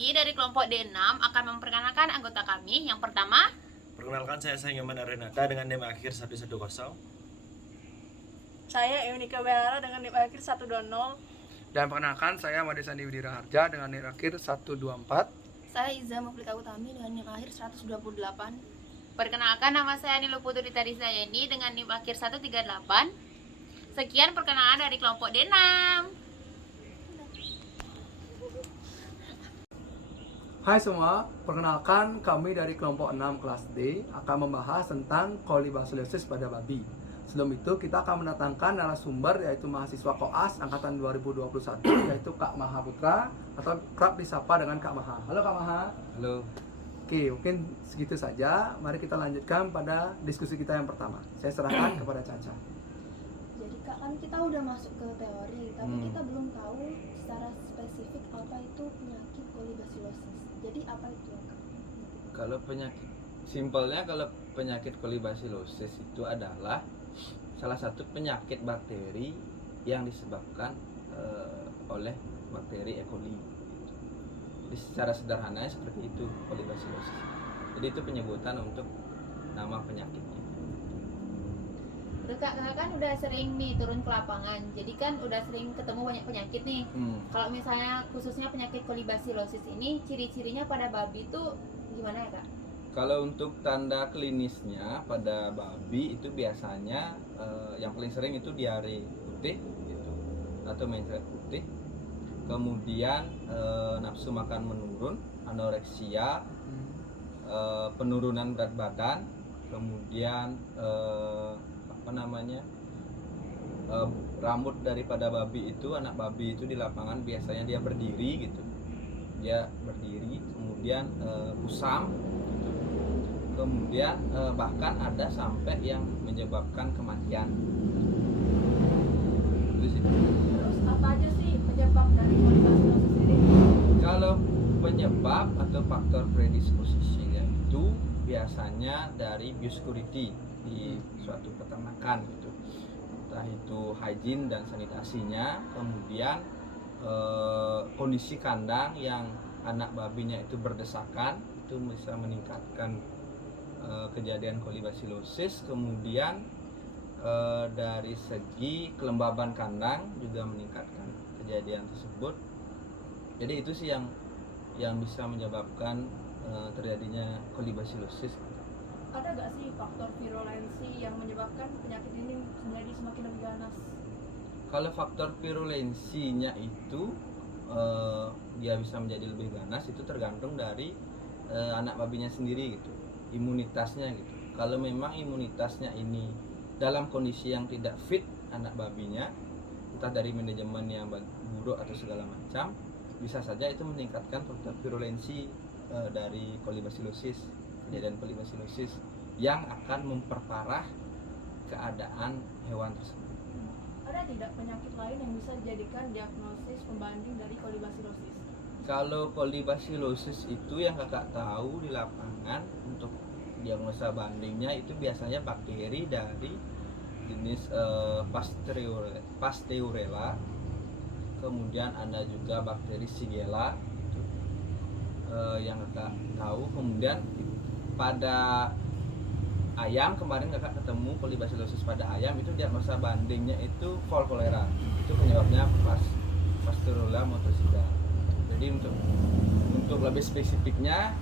Kami dari kelompok D6 akan memperkenalkan anggota kami. Yang pertama, Perkenalkan, saya Nyoman Arenata dengan NIM akhir 110. Saya Eunika Belara dengan NIM akhir 120. Dan perkenalkan, saya Made Sandi Widira Harja dengan NIM akhir 124. Saya Iza Muflika Utami dengan NIM akhir 128. perkenalkan nama saya Nilu Putri Tarisayani dengan NIM akhir 138. Sekian perkenalan dari kelompok D6. Hai semua, perkenalkan kami dari kelompok 6 kelas D akan membahas tentang kolibasilosis pada babi. Sebelum itu kita akan mendatangkan narasumber yaitu mahasiswa Koas angkatan 2021 yaitu Kak Maha Putra atau kerap disapa dengan Kak Maha. Halo Kak Maha. Halo. Oke, mungkin segitu saja. Mari kita lanjutkan pada diskusi kita yang pertama. Saya serahkan kepada Caca. Jadi Kak, kan kita udah masuk ke teori, tapi kita belum tahu secara spesifik apa itu penyakit kolibasilosis. Jadi apa itu Kak? Kalau simpelnya kalau penyakit kolibasilosis itu adalah salah satu penyakit bakteri yang disebabkan oleh bakteri E. coli. Jadi secara sederhananya seperti itu kolibasilosis. Jadi itu penyebutan untuk nama penyakitnya. Kakak kan udah sering nih turun ke lapangan, jadi kan udah sering ketemu banyak penyakit nih. Kalau misalnya khususnya penyakit kolibasilosis ini, ciri-cirinya pada babi itu gimana ya Kak? Kalau untuk tanda klinisnya pada babi itu biasanya yang paling sering itu diare putih gitu, atau mencret putih. Kemudian nafsu makan menurun, anoreksia, penurunan berat badan, kemudian rambut daripada babi itu, anak babi itu di lapangan biasanya dia berdiri gitu, kemudian kusam gitu. Kemudian bahkan ada sampai yang menyebabkan kematian. Terus apa aja sih penyebab dari kolibasilosis ini? Kalau penyebab atau faktor predisposisinya itu biasanya dari biosecurity di suatu peternakan gitu, entah itu hygiene dan sanitasinya, kemudian kondisi kandang yang anak babinya itu berdesakan itu bisa meningkatkan kejadian kolibasilosis. Kemudian dari segi kelembaban kandang juga meningkatkan kejadian tersebut. Jadi itu sih yang bisa menyebabkan terjadinya kolibasilosis. Ada gak sih faktor virulensi yang menyebabkan penyakit ini menjadi semakin lebih ganas? Kalau faktor virulensinya itu dia bisa menjadi lebih ganas itu tergantung dari anak babinya sendiri gitu, imunitasnya gitu. Kalau memang imunitasnya ini dalam kondisi yang tidak fit anak babinya, entah dari manajemen yang buruk atau segala macam, bisa saja itu meningkatkan faktor virulensi dari kolibasilosis, kejadian kolibasilosis yang akan memperparah keadaan hewan tersebut. Ada tidak penyakit lain yang bisa dijadikan diagnosis pembanding dari kolibasilosis? Kalau kolibasilosis itu yang kakak tahu di lapangan untuk diagnosa bandingnya itu biasanya bakteri dari jenis Pasteurella, kemudian ada juga bakteri Shigella yang kakak tahu. Kemudian pada ayam kemarin kakak ketemu kolibasilosis pada ayam, itu diagnosa bandingnya itu Fall cholera, itu penyebabnya Pasteurella motorcida. Jadi untuk lebih spesifiknya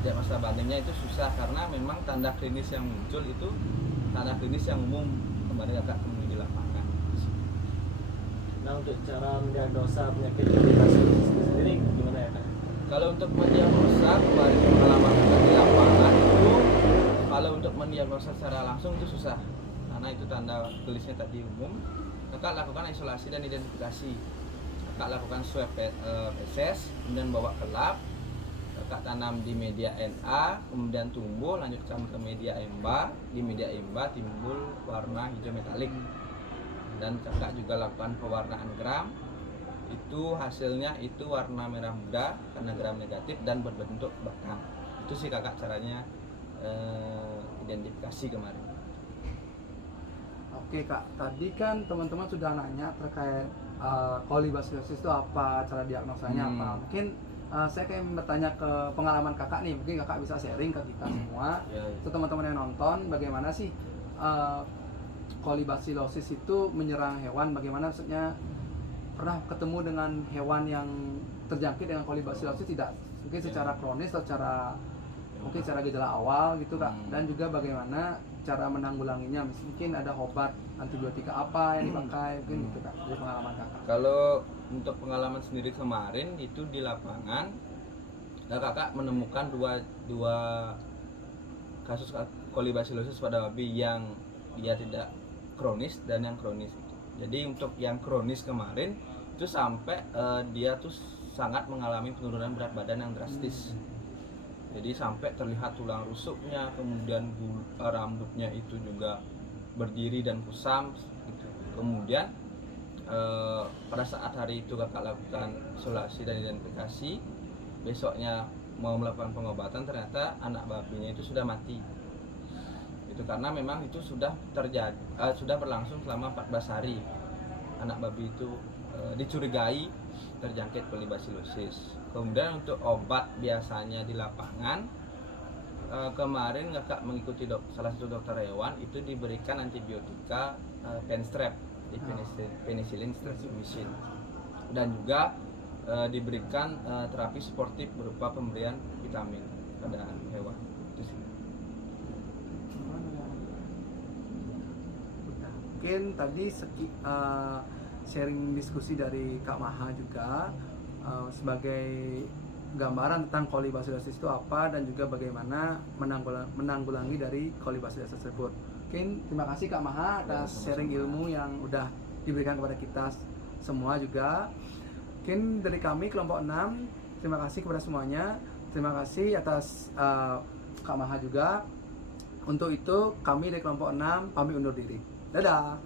diagnosa bandingnya itu susah karena memang tanda klinis yang muncul itu tanda klinis yang umum kemarin kakak temui di lapangan. Nah, untuk cara mendiagnosa penyakit kolibasilosis sendiri gimana ya Kak? Kalau untuk mendiagnosa kemarin pengalaman kakak di lapangan itu, kalau untuk mendiagnosa secara langsung itu susah karena itu tanda klinisnya tadi umum. Kakak lakukan isolasi dan identifikasi. Kakak lakukan swab feses, kemudian bawa ke lab, kakak tanam di media Na, kemudian tumbuh, lanjutkan ke media emba. Di media emba timbul warna hijau metalik, dan kakak juga lakukan pewarnaan gram. Itu hasilnya itu warna merah muda karena gram negatif dan berbentuk bakal. Itu sih kakak caranya identifikasi kemarin. Oke Kak, tadi kan teman-teman sudah nanya terkait kolibasilosis itu apa, cara diagnosanya apa. Mungkin saya kayak bertanya ke pengalaman kakak nih, mungkin kakak bisa sharing ke kita semua, Ya, ke teman-teman yang nonton, bagaimana sih kolibasilosis itu menyerang hewan, bagaimana maksudnya pernah ketemu dengan hewan yang terjangkit dengan kolibasilosis tidak? Mungkin secara kronis atau mungkin secara gejala awal gitu kak, dan juga bagaimana cara menanggulanginya, mungkin ada obat antibiotika apa yang dipakai, mungkin gitu kak, dari pengalaman kakak. Kalau untuk pengalaman sendiri kemarin itu di lapangan, kakak menemukan dua kasus kolibasilosis pada babi yang dia tidak kronis dan yang kronis. Jadi untuk yang kronis kemarin itu sampai dia tuh sangat mengalami penurunan berat badan yang drastis. Jadi sampai terlihat tulang rusuknya, kemudian rambutnya itu juga berdiri dan kusam gitu. Kemudian pada saat hari itu kakak lakukan isolasi dan identifikasi, besoknya mau melakukan pengobatan, ternyata anak babinya itu sudah mati. Itu karena memang itu sudah sudah berlangsung selama 14 hari. Anak babi itu dicurigai terjangkit kolibasilosis. Kemudian untuk obat biasanya di lapangan, kemarin kakak mengikuti salah satu dokter hewan itu diberikan antibiotika penstrep, penicillin streptomycin, dan juga diberikan terapi sportif berupa pemberian vitamin pada hewan. Mungkin tadi sharing diskusi dari Kak Maha juga sebagai gambaran tentang kolibasilosis itu apa dan juga bagaimana menanggulangi dari kolibasilosis tersebut. Mungkin terima kasih Kak Maha atas sharing ilmu yang udah diberikan kepada kita semua juga. Mungkin dari kami kelompok 6, terima kasih kepada semuanya. Terima kasih atas Kak Maha juga. Untuk itu kami dari kelompok 6 pamit undur diri. Dadah.